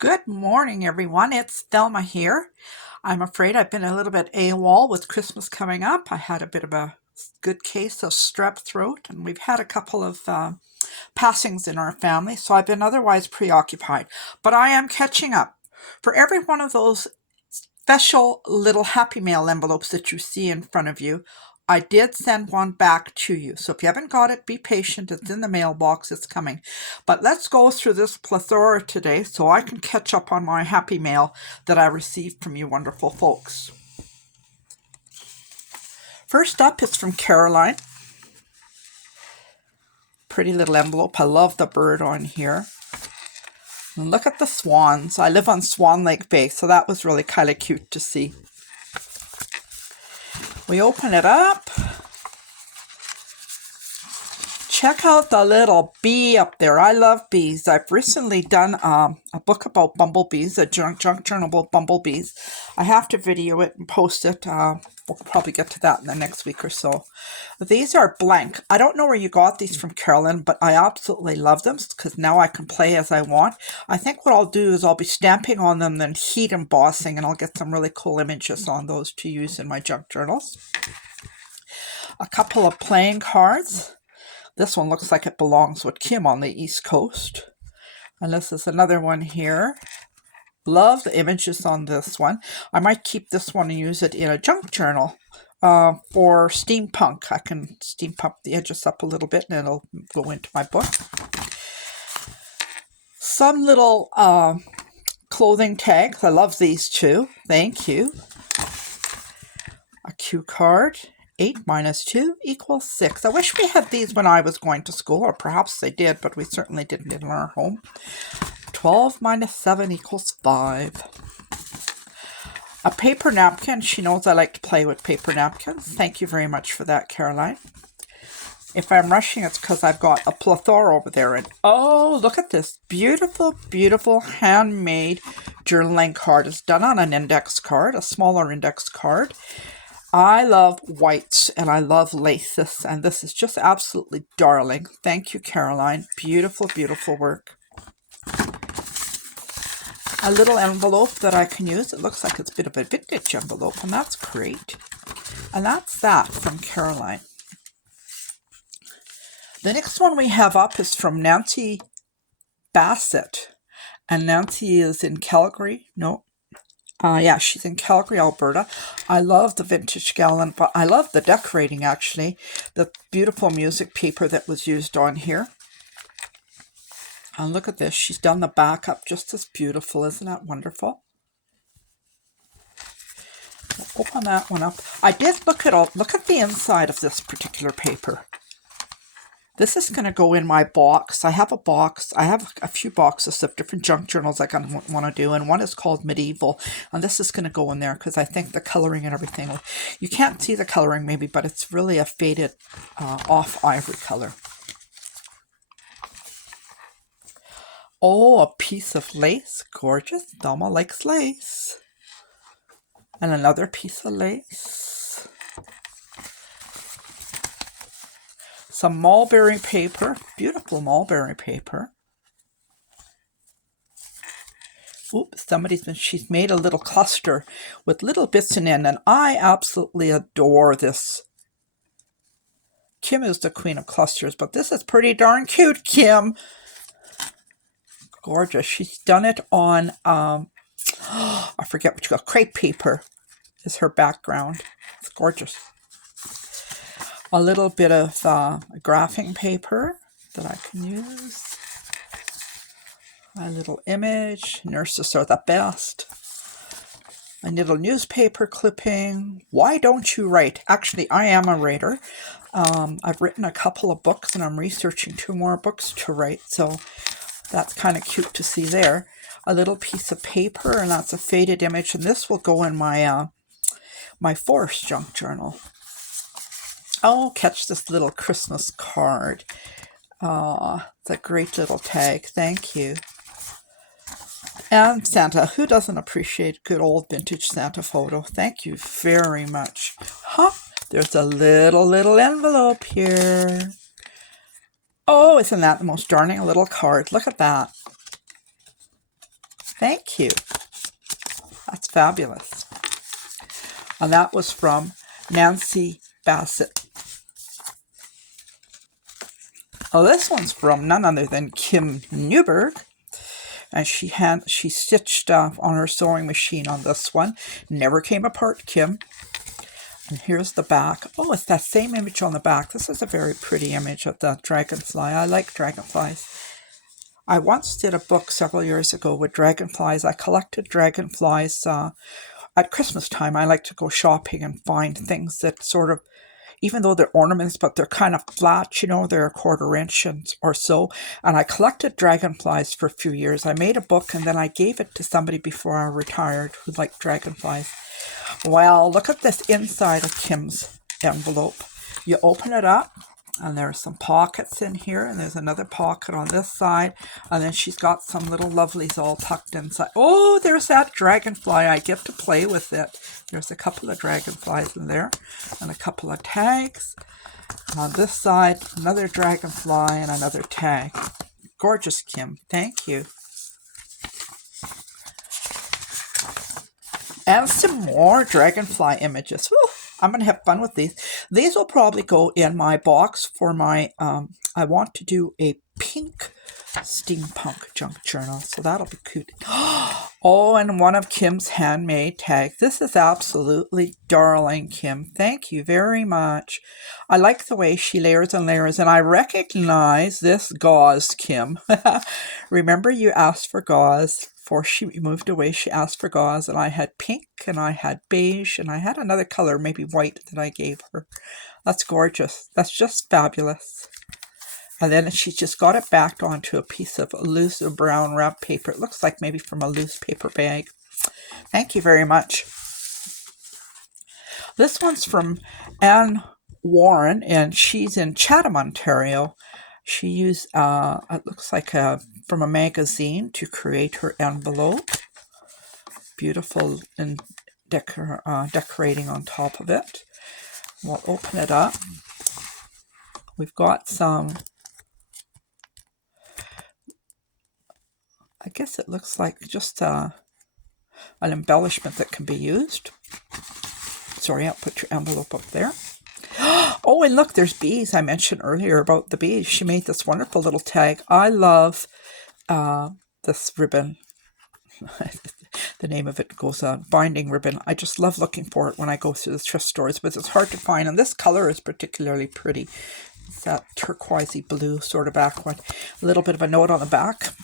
Good morning, everyone. It's Thelma here. I'm afraid I've been a little bit AWOL with Christmas coming up. I had a bit of a good case of strep throat, and we've had a couple of passings in our family, so I've been otherwise preoccupied. But I am catching up. For every one of those special little Happy Mail envelopes that you see in front of you, I did send one back to you. So if you haven't got it, be patient. It's in the mailbox. It's coming. But let's go through this plethora today so I can catch up on my Happy Mail that I received from you wonderful folks. First up is from Caroline. Pretty little envelope. I love the bird on here. And look at the swans. I live on Swan Lake Bay, so that was really kind of cute to see. We open it up. Check out the little bee up there. I love bees. I've recently done a book about bumblebees, a junk journal about bumblebees. I have to video it and post it. We'll probably get to that in the next week or so. These are blank. I don't know where you got these from, Carolyn, but I absolutely love them because now I can play as I want. I think what I'll do is I'll be stamping on them, then heat embossing, and I'll get some really cool images on those to use in my junk journals. A couple of playing cards. This one looks like it belongs with Kim on the East Coast. And this is another one here. Love the images on this one. I might keep this one and use it in a junk journal for steampunk. I can steampunk the edges up a little bit and it'll go into my book. Some little clothing tags. I love these too. Thank you. A cue card. 8 minus 2 equals 6. I wish we had these when I was going to school, or perhaps they did, but we certainly didn't in our home. 12 minus 7 equals 5. A paper napkin. She knows I like to play with paper napkins. Thank you very much for that, Caroline. If I'm rushing, it's because I've got a plethora over there. And oh, look at this. Beautiful, beautiful handmade journaling card. It's done on an index card, a smaller index card. I love whites and I love laces, and this is just absolutely darling. Thank you, Caroline. Beautiful, beautiful work. A little envelope that I can use. It looks like it's a bit of a vintage envelope, and that's great. And that's that from Caroline. The next one we have up is from Nancy Bassett. And Nancy is in Calgary. No. Yeah, she's in Calgary, Alberta. I love the vintage gallon, but I love the decorating, actually. The beautiful music paper that was used on here. And look at this. She's done the back up just as beautiful. Isn't that wonderful? We'll open that one up. I did look at the inside of this particular paper. This is going to go in my box. I have a box. I have a few boxes of different junk journals I want to do, and one is called Medieval, and this is going to go in there because I think the coloring and everything, you can't see the coloring maybe, but it's really a faded off ivory color. Oh, a piece of lace. Gorgeous. Thelma likes lace. And another piece of lace. Some mulberry paper, beautiful mulberry paper. Oops, she's made a little cluster with little bits in it, and I absolutely adore this. Kim is the queen of clusters, but this is pretty darn cute, Kim. Gorgeous. She's done it on, I forget what you call crepe paper is her background. It's gorgeous. A little bit of graphing paper that I can use. A little image. Nurses are the best. A little newspaper clipping. Why don't you write? Actually, I am a writer. I've written a couple of books and I'm researching 2 more books to write. So that's kind of cute to see there. A little piece of paper, and that's a faded image. And this will go in my, my forest junk journal. Oh, catch this little Christmas card. It's a great little tag. Thank you. And Santa. Who doesn't appreciate good old vintage Santa photo? Thank you very much. Huh? There's a little envelope here. Oh, isn't that the most darling little card? Look at that. Thank you. That's fabulous. And that was from Nancy Bassett. Oh, this one's from none other than Kim Newberg. And she stitched on her sewing machine on this one. Never came apart, Kim. And here's the back. Oh, it's that same image on the back. This is a very pretty image of the dragonfly. I like dragonflies. I once did a book several years ago with dragonflies. I collected dragonflies at Christmas time. I like to go shopping and find things that sort of, even though they're ornaments, but they're kind of flat, you know, they're 1/4 inch or so. And I collected dragonflies for a few years. I made a book and then I gave it to somebody before I retired who liked dragonflies. Well, look at this inside of Kim's envelope. You open it up and there's some pockets in here, and there's another pocket on this side, and then she's got some little lovelies all tucked inside. Oh, there's that dragonfly. I get to play with it. There's a couple of dragonflies in there and a couple of tags. On this side, another dragonfly and another tag. Gorgeous, Kim. Thank you. And some more dragonfly images. Whew, I'm going to have fun with these. These will probably go in my box for my, I want to do a pink steampunk junk journal. So that'll be cute. Oh, and one of Kim's handmade tags. This is absolutely darling, Kim. Thank you very much. I like the way she layers and layers. And I recognize this gauze, Kim. Remember you asked for gauze. Before she moved away, she asked for gauze, and I had pink, and I had beige, and I had another color, maybe white, that I gave her. That's gorgeous. That's just fabulous. And then she just got it backed onto a piece of loose brown wrap paper. It looks like maybe from a loose paper bag. Thank you very much. This one's from Anne Warren, and she's in Chatham, Ontario. She used, it looks like from a magazine to create her envelope. Beautiful and decorating on top of it. We'll open it up. We've got some, I guess it looks like just an embellishment that can be used. Sorry, I'll put your envelope up there. Oh, and look, there's bees. I mentioned earlier about the bees. She made this wonderful little tag. I love this ribbon. The name of it goes on, binding ribbon. I just love looking for it when I go through the thrift stores, but it's hard to find. And this color is particularly pretty. It's that turquoisey blue sort of back one. A little bit of a note on the back.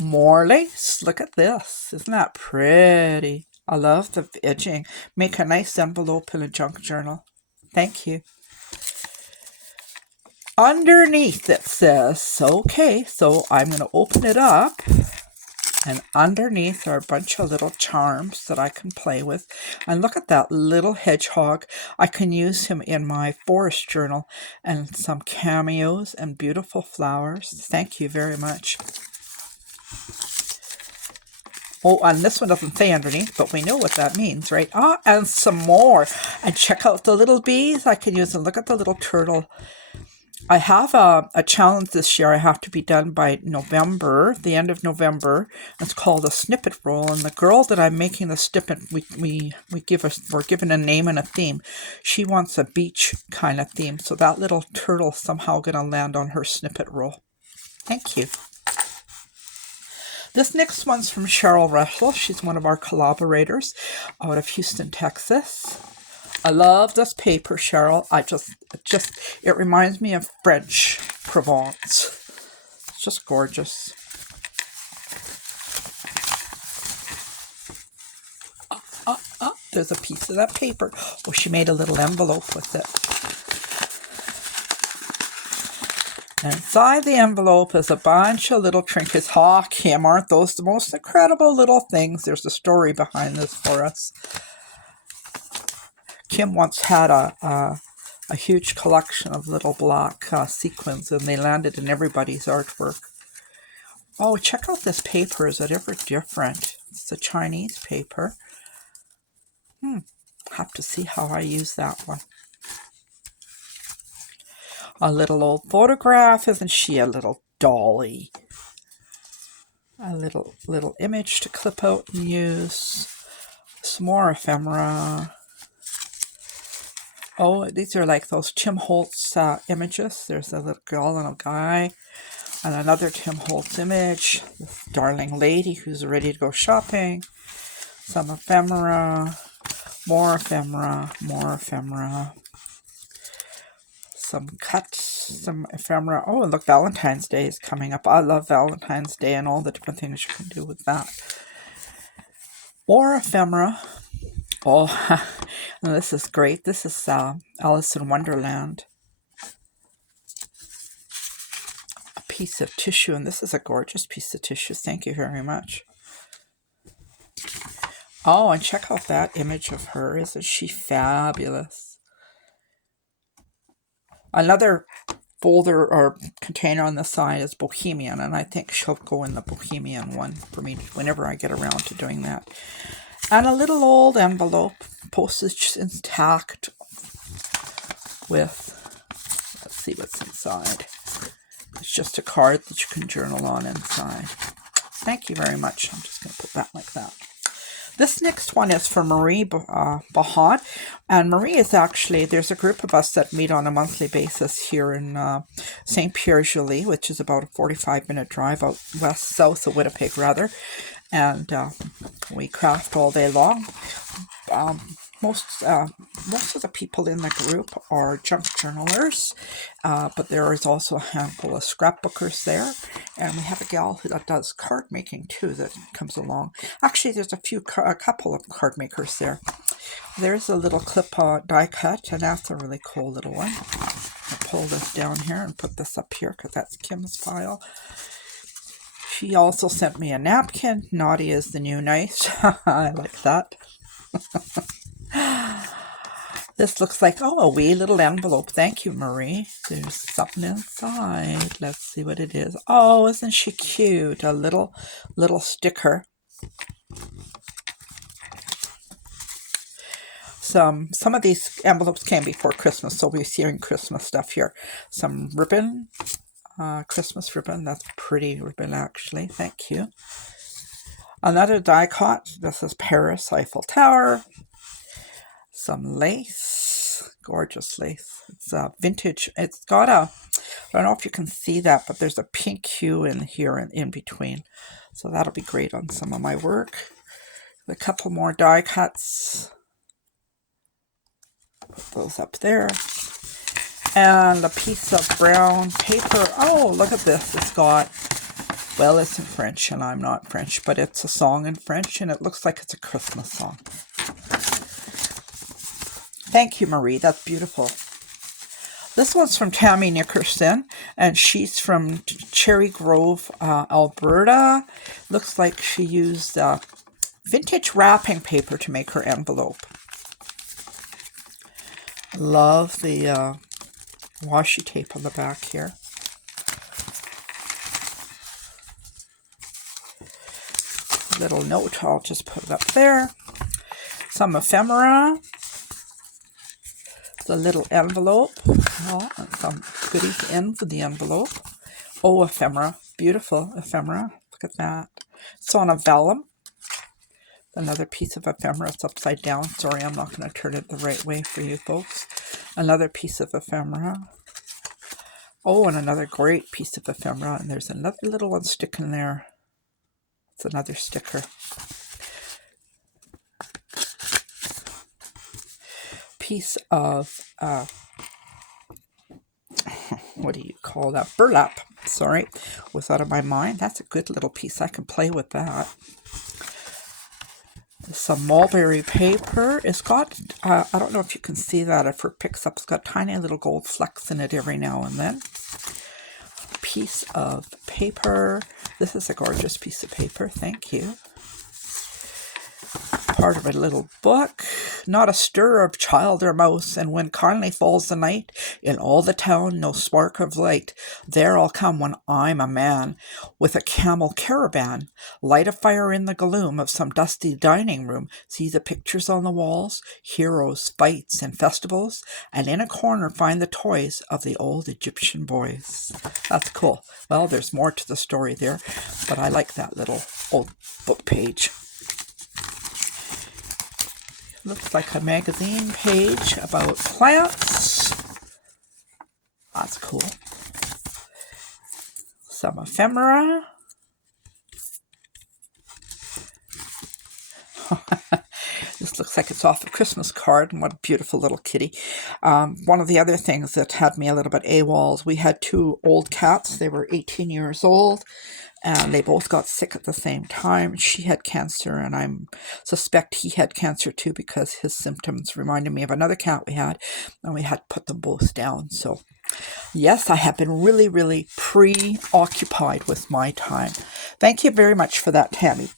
More lace. Look at this. Isn't that pretty? I love the edging. Make a nice envelope in a junk journal. Thank you. Underneath it says, okay, so I'm going to open it up. And underneath are a bunch of little charms that I can play with. And look at that little hedgehog. I can use him in my forest journal. And some cameos and beautiful flowers. Thank you very much. Oh, and this one doesn't say underneath, but we know what that means, right? Ah, and some more. And check out the little bees I can use. And look at the little turtle. I have a challenge this year. I have to be done by November, the end of November. It's called a snippet roll. And the girl that I'm making the snippet, we're given a name and a theme. She wants a beach kind of theme. So that little turtle somehow going to land on her snippet roll. Thank you. This next one's from Cheryl Russell. She's one of our collaborators out of Houston, Texas. I love this paper, Cheryl. It reminds me of French Provence. It's just gorgeous. There's a piece of that paper. Oh, she made a little envelope with it. And inside the envelope is a bunch of little trinkets. Oh, Kim, aren't those the most incredible little things? There's a story behind this for us. Kim once had a huge collection of little black sequins, and they landed in everybody's artwork. Oh, check out this paper. Is it ever different? It's a Chinese paper. Have to see how I use that one. A little old photograph. Isn't she a little dolly? A little image to clip out and use. Some more ephemera. Oh, these are like those Tim Holtz images. There's a little girl and a guy. And another Tim Holtz image. This darling lady who's ready to go shopping. Some ephemera. More ephemera. More ephemera. Some cuts. Some ephemera. Oh, and look, Valentine's Day is coming up. I love Valentine's Day and all the different things you can do with that. More ephemera. Oh, and this is great. This is Alice in Wonderland. A piece of tissue, and this is a gorgeous piece of tissue. Thank you very much. Oh, and check out that image of her. Isn't she fabulous? Another folder or container on the side is Bohemian, and I think she'll go in the Bohemian one for me whenever I get around to doing that. And a little old envelope, postage intact with, let's see what's inside. It's just a card that you can journal on inside. Thank you very much. I'm just going to put that like that. This next one is for Marie Bahat. And Marie is actually, there's a group of us that meet on a monthly basis here in St. Pierre-Julie, which is about a 45-minute drive out south of Winnipeg, rather. And we craft all day long. Most of the people in the group are junk journalers, but there is also a handful of scrapbookers there, and we have a gal that does card making too that comes along. Actually, there's a couple of card makers there. There's a little clip die cut, and that's a really cool little one. I'll pull this down here and put this up here because that's Kim's file. She also sent me a napkin. Naughty is the new nice. I like that. This looks like, oh, a wee little envelope. Thank you, Marie. There's something inside. Let's see what it is. Oh, isn't she cute? A little sticker. Some of these envelopes came before Christmas, so we're seeing Christmas stuff here. Some ribbon. Christmas ribbon. That's pretty ribbon, actually. Thank you. Another die cut. This is Paris Eiffel Tower. Some lace. Gorgeous lace. It's vintage. It's got a, I don't know if you can see that, but there's a pink hue in here and in between. So that'll be great on some of my work. A couple more die cuts. Put those up there. And a piece of brown paper. Oh, look at this. It's got, well, it's in French, and I'm not French, but it's a song in French, and it looks like it's a Christmas song. Thank you, Marie. That's beautiful. This one's from Tammy Nickerson, and she's from Cherry Grove, Alberta. Looks like she used vintage wrapping paper to make her envelope. Love the washi tape on the back here. Little note, I'll just put it up there. Some ephemera. The little envelope. Oh, and some goodies in for the envelope. Oh, ephemera. Beautiful ephemera. Look at that. It's on a vellum. Another piece of ephemera. It's upside down. Sorry, I'm not going to turn it the right way for you folks. Another piece of ephemera. Oh, and another great piece of ephemera. And there's another little one sticking there. It's another sticker. Piece of, what do you call that? Burlap. Sorry, was out of my mind. That's a good little piece. I can play with that. Some mulberry paper. It's got, I don't know if you can see that if it picks up. It's got tiny little gold flecks in it every now and then. Piece of paper. This is a gorgeous piece of paper. Thank you. Part of a little book. not a stir of child or mouse, and when kindly falls the night, in all the town no spark of light. There I'll come when I'm a man, with a camel caravan, light a fire in the gloom of some dusty dining room, see the pictures on the walls, heroes, fights, and festivals, and in a corner find the toys of the old Egyptian boys. That's cool. Well, there's more to the story there, but I like that little old book page. Looks like a magazine page about plants. That's cool. Some ephemera. This looks like it's off a Christmas card, and what a beautiful little kitty. One of the other things that had me a little bit AWOL, we had 2 old cats. They were 18 years old, and they both got sick at the same time. She had cancer, and I suspect he had cancer too, because his symptoms reminded me of another cat we had, and we had to put them both down. So yes, I have been really, really preoccupied with my time. Thank you very much for that, Tammy.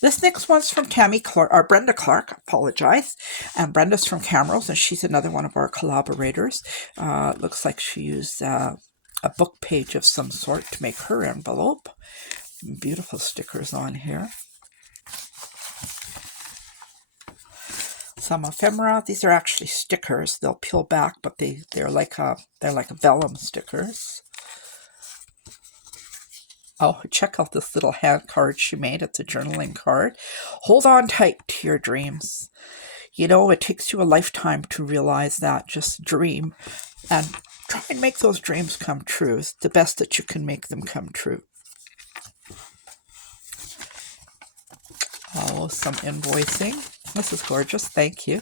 This next one's from Brenda Clark, apologize. And Brenda's from Camrose, and she's another one of our collaborators. Looks like she used a book page of some sort to make her envelope. Beautiful stickers on here. Some ephemera. These are actually stickers. They'll peel back, but they're like vellum stickers. Oh, check out this little hand card she made. It's a journaling card. Hold on tight to your dreams. You know, it takes you a lifetime to realize that. Just dream and try and make those dreams come true. It's the best that you can make them come true. Oh, some invoicing. This is gorgeous. Thank you.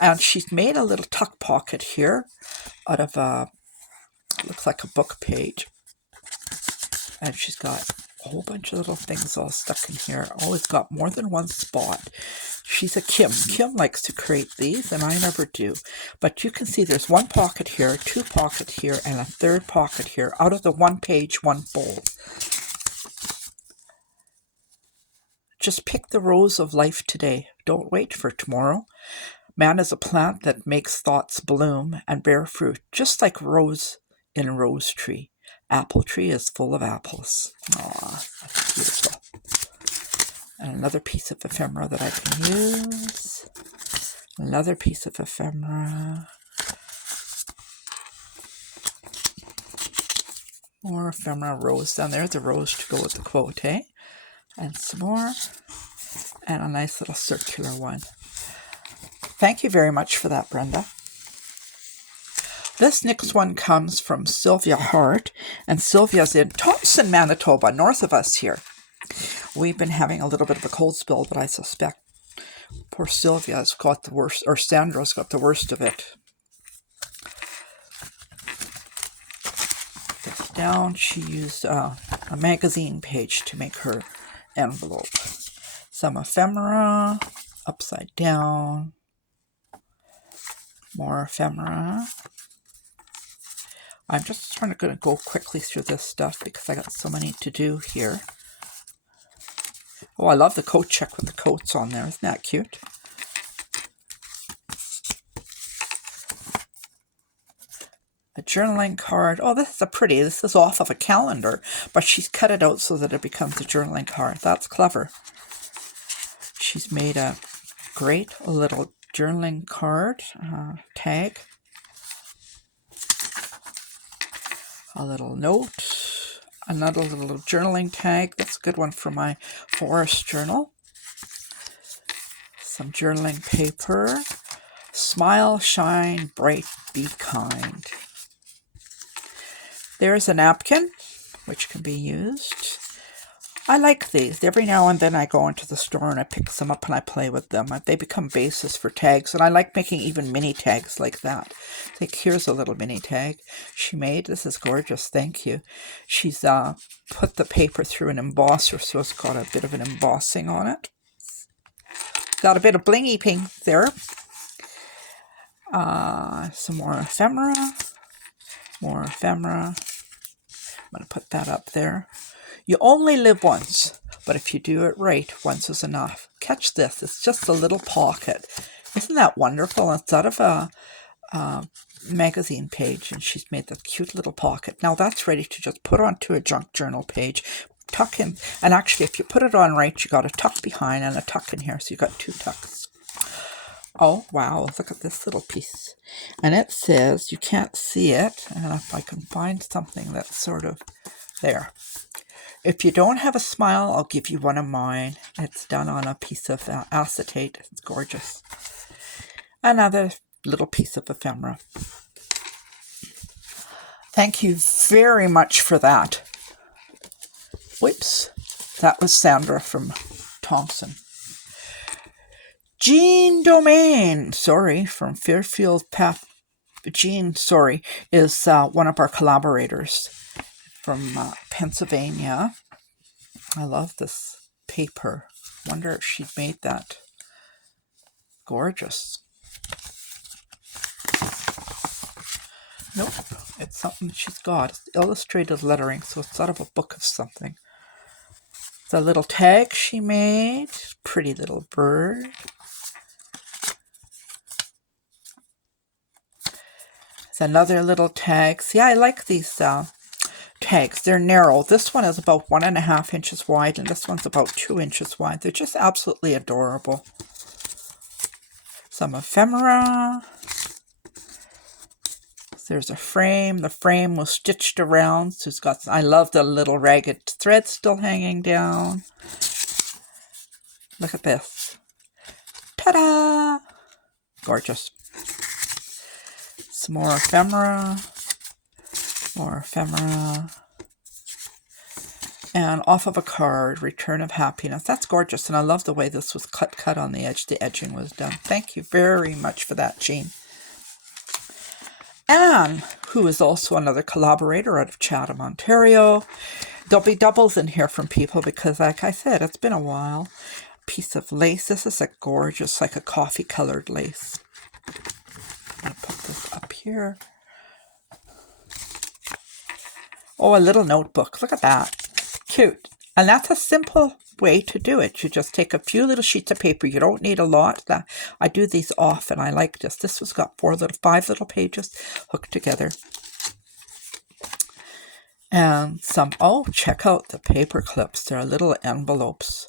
And she's made a little tuck pocket here out of looks like a book page. And she's got a whole bunch of little things all stuck in here. Oh, it's got more than one spot. She's a Kim. Kim likes to create these, and I never do. But you can see there's 1 pocket here, 2 pocket here, and a 3rd pocket here. Out of the 1 page, 1 fold. Just pick the rose of life today. Don't wait for tomorrow. Man is a plant that makes thoughts bloom and bear fruit, just like rose in a rose tree. Apple tree is full of apples. Aw, that's beautiful. And another piece of ephemera that I can use. Another piece of ephemera. More ephemera rose down there. The rose to go with the quote, eh? And some more. And a nice little circular one. Thank you very much for that, Brenda. This next one comes from Sylvia Hart, and Sylvia's in Thompson, Manitoba, north of us here. We've been having a little bit of a cold spell, but I suspect poor Sylvia's got the worst, or Sandra's got the worst of it. This down, she used a magazine page to make her envelope. Some ephemera, upside down. More ephemera. I'm just going to go quickly through this stuff because I got so many to do here. Oh, I love the coat check with the coats on there. Isn't that cute? A journaling card. Oh, this is a pretty. This is off of a calendar, but she's cut it out so that it becomes a journaling card. That's clever. She's made a great little journaling card tag. A little note, another little journaling tag. That's a good one for my forest journal. Some journaling paper. Smile, shine, bright, be kind. There's a napkin, which can be used. I like these. Every now and then I go into the store and I pick some up and I play with them. They become bases for tags, and I like making even mini tags like that. Like, here's a little mini tag she made. This is gorgeous. Thank you. She's put the paper through an embosser, so it's got a bit of an embossing on it. Got a bit of blingy pink there. Some more ephemera. More ephemera. I'm going to put that up there. You only live once, but if you do it right, once is enough. Catch this, it's just a little pocket. Isn't that wonderful? It's out of a magazine page, and she's made this cute little pocket. Now that's ready to just put onto a junk journal page, tuck in, and actually if you put it on right, you got a tuck behind and a tuck in here, so you got 2 tucks. Oh wow, look at this little piece, and it says, you can't see it, and if I can find something that's sort of there. If you don't have a smile, I'll give you one of mine. It's done on a piece of acetate. It's gorgeous. Another little piece of ephemera. Thank you very much for that. Whoops. That was Sandra from Thompson. Jean Domain, from Fairfield, Jean, is one of our collaborators from Pennsylvania. I love this paper. Wonder if she'd made that. Gorgeous. Nope, it's something she's got. It's illustrated lettering, so it's out of a book of something. The little tag she made. Pretty little bird. It's another little tag. See, I like these tags. They're narrow. This one is about 1.5 inches wide, and this one's about 2 inches wide. They're just absolutely adorable. Some ephemera. There's a frame. The frame was stitched around. So it's got, I love the little ragged thread still hanging down. Look at this. Ta-da! Gorgeous. Some more ephemera. More ephemera. And off of a card, Return of Happiness. That's gorgeous. And I love the way this was cut on the edge. The edging was done. Thank you very much for that, Jean. Anne, who is also another collaborator out of Chatham, Ontario. There'll be doubles in here from people because, like I said, it's been a while. Piece of lace. This is a gorgeous, like a coffee-colored lace. I'm going to put this up here. Oh, a little notebook. Look at that. Cute. And that's a simple way to do it. You just take a few little sheets of paper. You don't need a lot. I do these often. I like this. This has got 5 little pages hooked together. And some, oh, check out the paper clips. They're little envelopes.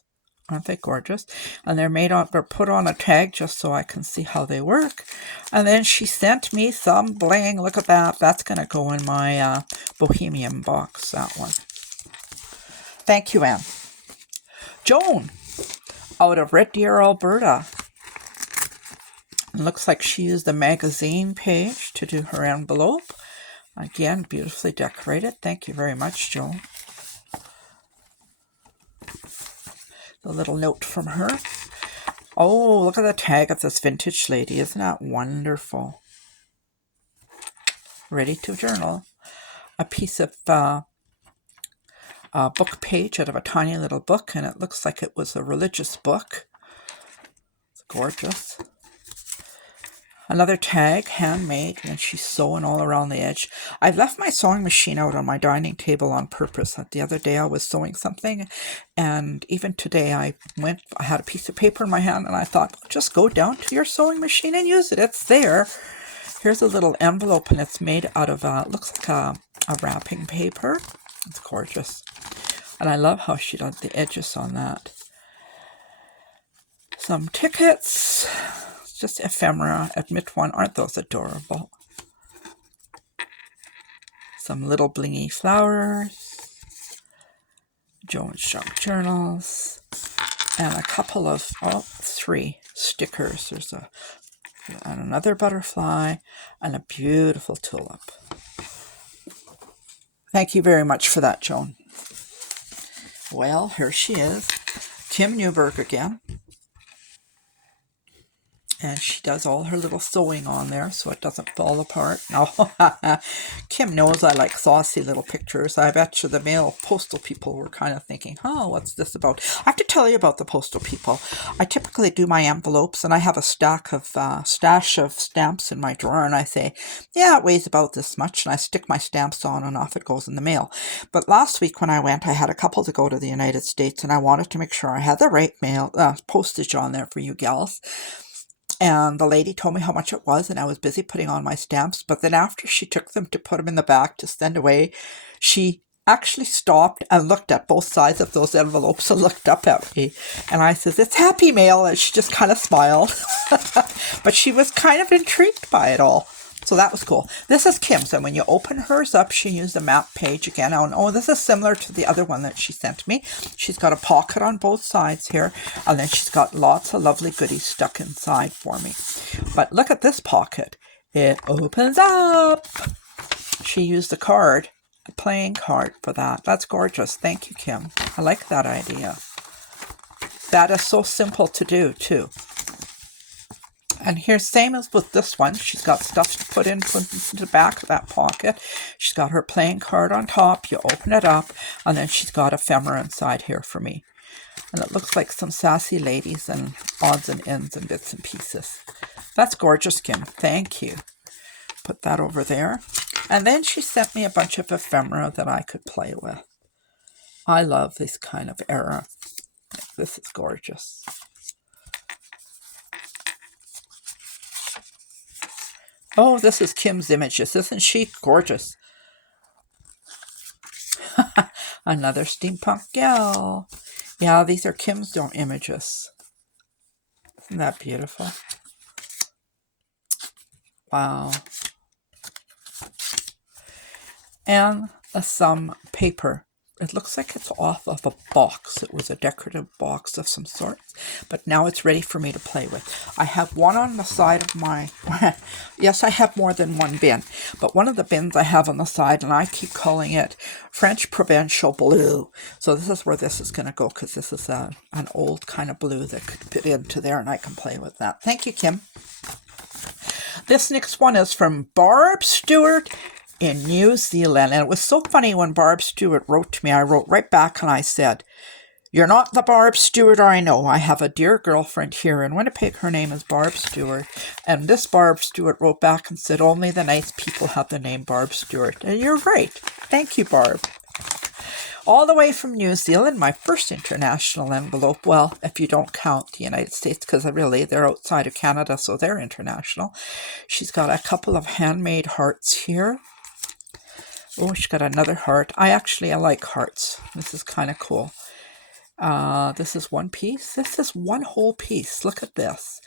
Aren't they gorgeous? And they're put on a tag just so I can see how they work. And then she sent me some bling. Look at that. That's going to go in my Bohemian box, that one. Thank you, Anne. Joan, out of Red Deer, Alberta. It looks like she used the magazine page to do her envelope. Again, beautifully decorated. Thank you very much, Joan. The little note from her. Oh, look at the tag of this vintage lady. Isn't that wonderful? Ready to journal. A piece of book page out of a tiny little book, and it looks like it was a religious book. It's gorgeous. Another tag, handmade, and she's sewing all around the edge. I've left my sewing machine out on my dining table on purpose. The other day I was sewing something, and even today I had a piece of paper in my hand, and I thought, just go down to your sewing machine and use it. It's there. Here's a little envelope, and it's made out of, looks like a wrapping paper. It's gorgeous. And I love how she did the edges on that. Some tickets. Just ephemera. Admit one. Aren't those adorable? Some little blingy flowers. Joan's junk journals. And a couple of, 3 stickers. There's another butterfly and a beautiful tulip. Thank you very much for that, Joan. Well, here she is. Kim Newberg again. And she does all her little sewing on there so it doesn't fall apart. No, Kim knows I like saucy little pictures. I bet you the mail postal people were kind of thinking, oh, what's this about? I have to tell you about the postal people. I typically do my envelopes, and I have a stash of stamps in my drawer, and I say, yeah, it weighs about this much, and I stick my stamps on, and off it goes in the mail. But last week when I went, I had a couple to go to the United States, and I wanted to make sure I had the right postage on there for you gals. And the lady told me how much it was, and I was busy putting on my stamps. But then after she took them to put them in the back to send away, she actually stopped and looked at both sides of those envelopes and looked up at me. And I says, it's Happy Mail. And she just kind of smiled. But she was kind of intrigued by it all. So that was cool. This is Kim's, and when you open hers up, she used a map page again. Oh, this is similar to the other one that she sent me. She's got a pocket on both sides here, and then she's got lots of lovely goodies stuck inside for me. But look at this pocket. It opens up. She used a card, a playing card for that. That's gorgeous. Thank you, Kim. I like that idea. That is so simple to do, too. And here's same as with this one. She's got stuff to put into the back of that pocket. She's got her playing card on top. You open it up, and then she's got ephemera inside here for me. And it looks like some sassy ladies and odds and ends and bits and pieces. That's gorgeous, Kim. Thank you. Put that over there. And then she sent me a bunch of ephemera that I could play with. I love this kind of era. This is gorgeous. Oh, this is Kim's images. Isn't she gorgeous? Another steampunk gal. Yeah, these are Kim's images. Isn't that beautiful? Wow. And some paper. It looks like it's off of a box. It was a decorative box of some sort, but now it's ready for me to play with. I have one on the side of my, yes, I have more than one bin, but one of the bins I have on the side, and I keep calling it French Provincial Blue. So this is where this is going to go, because this is an old kind of blue that could fit into there, and I can play with that. Thank you, Kim. This next one is from Barb Stewart in New Zealand. And it was so funny when Barb Stewart wrote to me. I wrote right back and I said, you're not the Barb Stewart I know. I have a dear girlfriend here in Winnipeg. Her name is Barb Stewart. And this Barb Stewart wrote back and said, only the nice people have the name Barb Stewart. And you're right. Thank you, Barb. All the way from New Zealand, my first international envelope. Well, if you don't count the United States, because really they're outside of Canada, so they're international. She's got a couple of handmade hearts here. Oh, she's got another heart. I like hearts. This is kind of cool. This is one piece. This is one whole piece. Look at this.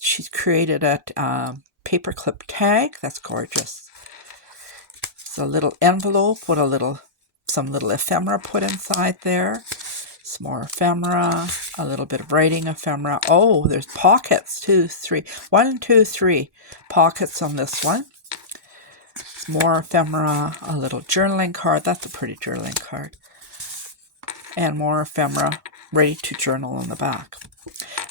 She's created a paperclip tag. That's gorgeous. It's a little envelope with some little ephemera put inside there. Some more ephemera. A little bit of writing ephemera. Oh, there's pockets. 1, 2, 3 pockets on this one. More ephemera, a little journaling card. That's a pretty journaling card. And more ephemera ready to journal on the back.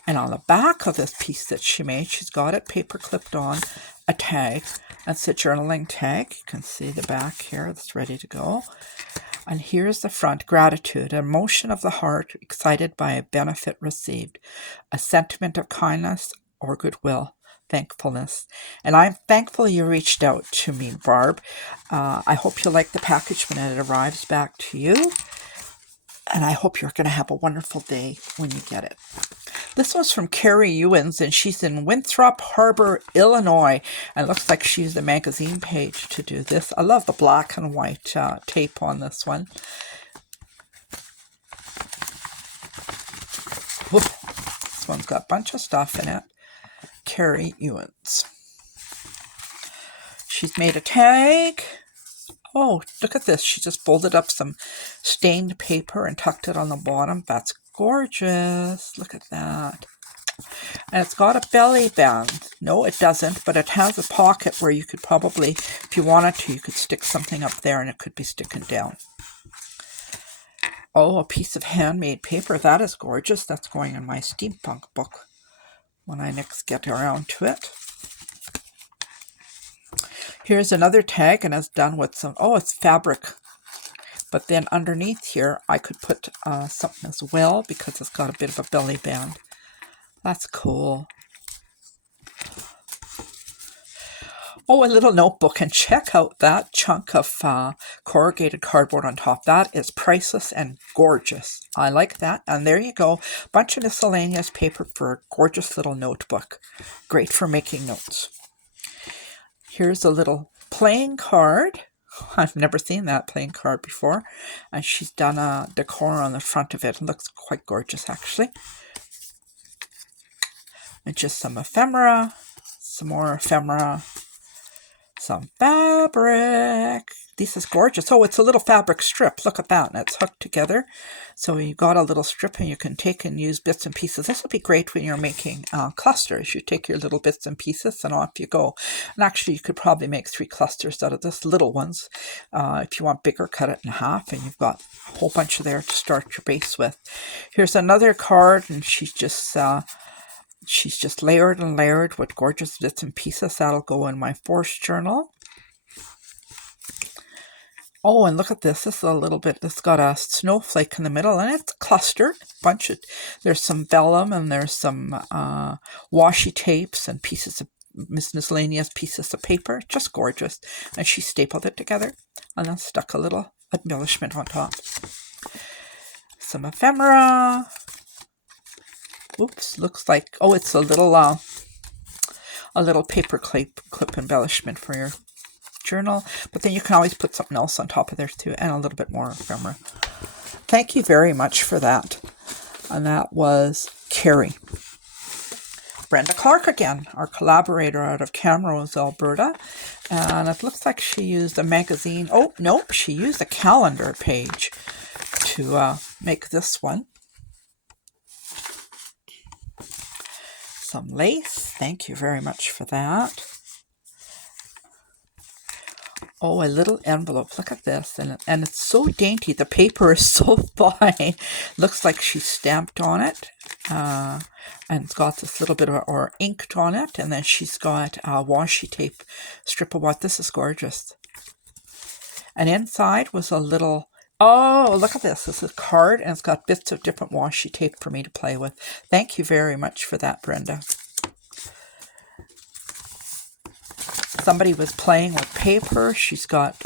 And on the back of this piece that she made, she's got it paper clipped on a tag. That's a journaling tag. You can see the back here. That's ready to go. And here's the front. Gratitude, an emotion of the heart, excited by a benefit received, a sentiment of kindness or goodwill. Thankfulness. And I'm thankful you reached out to me, Barb. I hope you like the package when it arrives back to you. And I hope you're going to have a wonderful day when you get it. This one's from Carrie Ewins, and she's in Winthrop Harbor, Illinois. And it looks like she used the magazine page to do this. I love the black and white tape on this one. Woof. This one's got a bunch of stuff in it. Carrie Ewins. She's made a tag. Oh, look at this. She just folded up some stained paper and tucked it on the bottom. That's gorgeous. Look at that. And it's got a belly band. No, it doesn't, but it has a pocket where you could probably, if you wanted to, you could stick something up there and it could be sticking down. Oh, a piece of handmade paper. That is gorgeous. That's going in my steampunk book. when I next get around to it. Here's another tag, and it's done with some, oh, it's fabric. But then underneath here, I could put something as well because it's got a bit of a belly band. That's cool. Oh, a little notebook, and check out that chunk of corrugated cardboard on top. That is priceless and gorgeous. I like that. And there you go. Bunch of miscellaneous paper for a gorgeous little notebook. Great for making notes. Here's a little playing card. I've never seen that playing card before. And she's done a decor on the front of it. It looks quite gorgeous, actually. And just some ephemera, some more ephemera, some fabric. This is gorgeous. Oh, it's a little fabric strip. Look at that. And it's hooked together. So you got a little strip and you can take and use bits and pieces. This will be great when you're making clusters. You take your little bits and pieces and off you go. And actually, you could probably make 3 clusters out of this, little ones. If you want bigger, cut it in half. And you've got a whole bunch of there to start your base with. Here's another card, and she's just layered and layered with gorgeous bits and pieces. That'll go in my force journal. Oh, and look at this. This is a little bit, it's got a snowflake in the middle, and it's clustered. There's some vellum, and there's some washi tapes and pieces of miscellaneous pieces of paper. Just gorgeous. And she stapled it together and then stuck a little embellishment on top. Some ephemera. Oops, looks like, oh, it's a little paper clip embellishment for your journal, but then you can always put something else on top of there too, and a little bit more ephemera. Thank you very much for that. And that was Carrie. Brenda Clark again, our collaborator out of Camrose, Alberta. And it looks like she used a magazine. Oh, nope, she used a calendar page to make this one. Some lace. Thank you very much for that. Oh, a little envelope. Look at this. And it's so dainty. The paper is so fine. Looks like she stamped on it. And it's got this little bit of, or inked on it. And then she's got a washi tape strip of what. This is gorgeous. And inside was a little, oh, look at this. This is a card, and it's got bits of different washi tape for me to play with. Thank you very much for that, Brenda. Somebody was playing with paper. She's got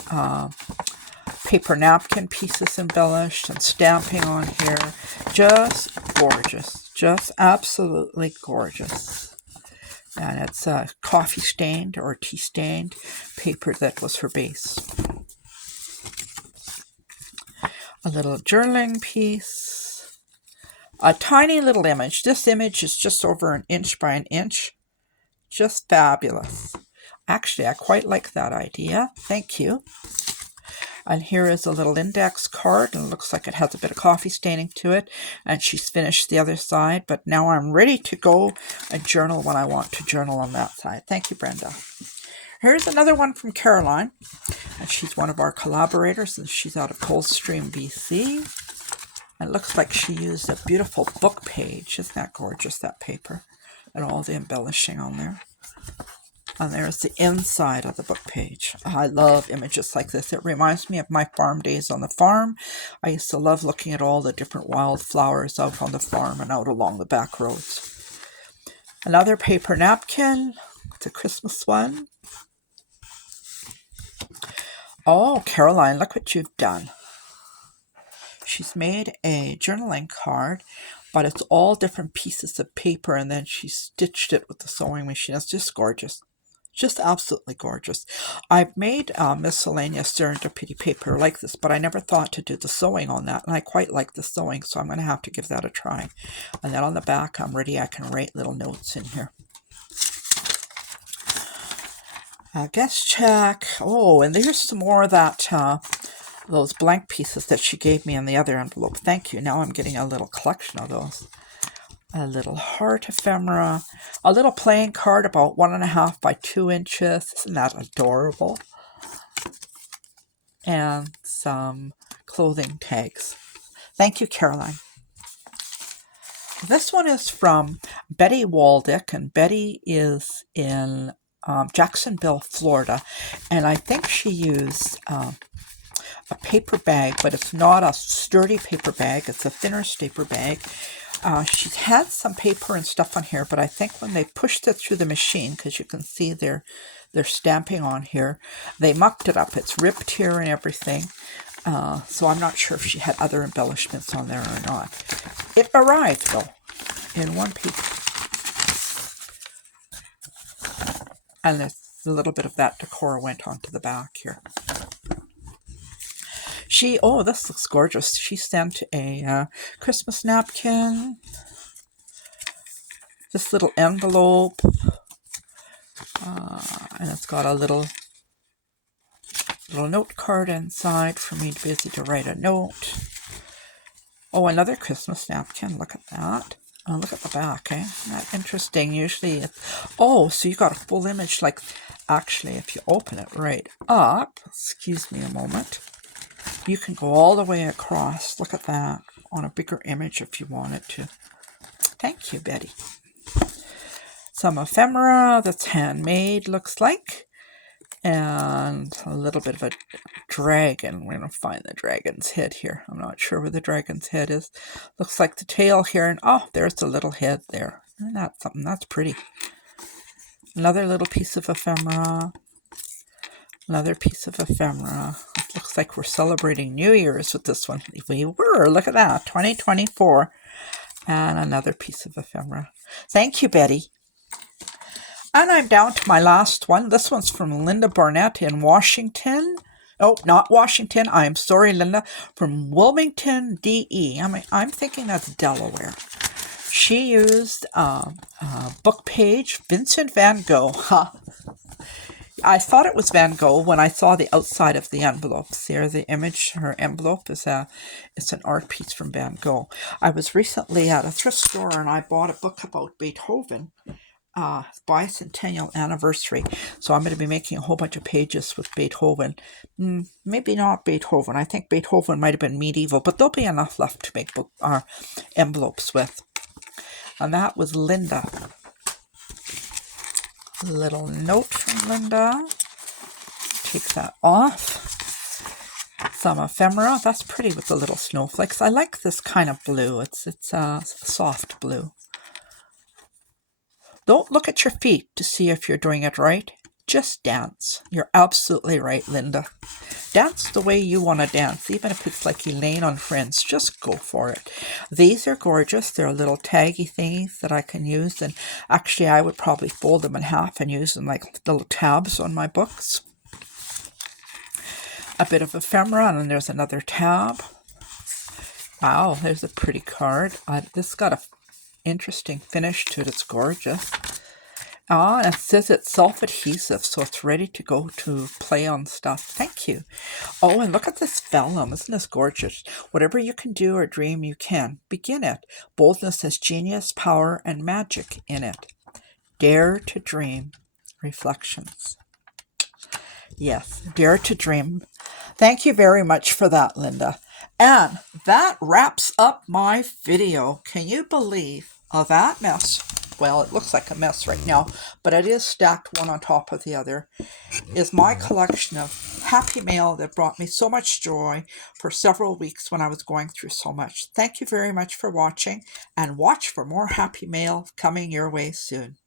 paper napkin pieces embellished and stamping on here. Just gorgeous. Just absolutely gorgeous. And it's a coffee stained or tea stained paper that was her base. A little journaling piece. A tiny little image. This image is just over 1 inch by 1 inch. Just fabulous. Actually, I quite like that idea. Thank you. And here is a little index card, and it looks like it has a bit of coffee staining to it. And she's finished the other side, but now I'm ready to go and journal when I want to journal on that side. Thank you, Brenda. Here's another one from Caroline, and she's one of our collaborators, and she's out of Coldstream, BC. And it looks like she used a beautiful book page. Isn't that gorgeous, that paper? And all the embellishing on there. And there's the inside of the book page. I love images like this. It reminds me of my farm days on the farm. I used to love looking at all the different wildflowers out on the farm and out along the back roads. Another paper napkin. It's a Christmas one. Oh, Caroline, look what you've done. She's made a journaling card, but it's all different pieces of paper, and then she stitched it with the sewing machine. It's just gorgeous. Just absolutely gorgeous. I've made miscellaneous serendipity paper like this, but I never thought to do the sewing on that, and I quite like the sewing, so I'm going to have to give that a try. And then on the back, I'm ready. I can write little notes in here. Guest check. Oh, and there's some more of that, those blank pieces that she gave me in the other envelope. Thank you. Now I'm getting a little collection of those. A little heart ephemera, a little playing card about 1.5 by 2 inches. Isn't that adorable? And some clothing tags. Thank you, Caroline. This one is from Betty Waldick, and Betty is in Jacksonville, Florida, and I think she used a paper bag, but it's not a sturdy paper bag, it's a thinner paper bag. She had some paper and stuff on here, but I think when they pushed it through the machine, because you can see they're stamping on here, they mucked it up. It's ripped here and everything. So I'm not sure if she had other embellishments on there or not. It arrived, though, in one piece. And there's a little bit of that decor went onto the back here. Oh, this looks gorgeous. She sent a Christmas napkin, this little envelope, and it's got a little note card inside for me to be busy to write a note. Oh, another Christmas napkin. Look at that. Oh, look at the back, eh? Isn't that interesting? Usually it's... Oh, so you got a full image. Like, actually, if you open it right up, excuse me a moment, you can go all the way across. Look at that. On a bigger image if you wanted to. Thank you, Betty. Some ephemera that's handmade, looks like. And a little bit of a dragon. We're going to find the dragon's head here. I'm not sure where the dragon's head is. Looks like the tail here. And oh, there's the little head there. Isn't that something? That's pretty. Another little piece of ephemera. Another piece of ephemera. It looks like we're celebrating New Year's with this one. We were. Look at that. 2024. And another piece of ephemera. Thank you, Betty. And I'm down to my last one. This one's from Linda Barnett in Washington. Oh, not Washington. I'm sorry, Linda. From Wilmington, DE. I'm thinking that's Delaware. She used a book page, Vincent van Gogh. I thought it was Van Gogh when I saw the outside of the envelope. See the image, her envelope is it's an art piece from Van Gogh. I was recently at a thrift store and I bought a book about Beethoven. Bicentennial anniversary. So I'm going to be making a whole bunch of pages with Beethoven. Maybe not Beethoven. I think Beethoven might have been medieval, but there'll be enough left to make envelopes with. And that was Linda. A little note from Linda. Take that off. Some ephemera. That's pretty with the little snowflakes. I like this kind of blue. It's a soft blue. Don't look at your feet to see if you're doing it right. Just dance. You're absolutely right, Linda. Dance the way you want to dance, even if it's like Elaine on Friends. Just go for it. These are gorgeous. They're little taggy thingies that I can use. And actually, I would probably fold them in half and use them like little tabs on my books. A bit of ephemera, and then there's another tab. Wow, there's a pretty card. This got a interesting finish to it. It's gorgeous. And it says it's self-adhesive, so it's ready to go to play on stuff. Thank you. Oh, and look at this vellum. Isn't this gorgeous? Whatever you can do or dream, you can. Begin it. Boldness has genius, power, and magic in it. Dare to dream. Reflections. Yes, dare to dream. Thank you very much for that, Linda. And that wraps up my video. Can you believe that mess? Well, it looks like a mess right now, but it is stacked one on top of the other. Is my collection of Happy Mail that brought me so much joy for several weeks when I was going through so much. Thank you very much for watching, and watch for more Happy Mail coming your way soon.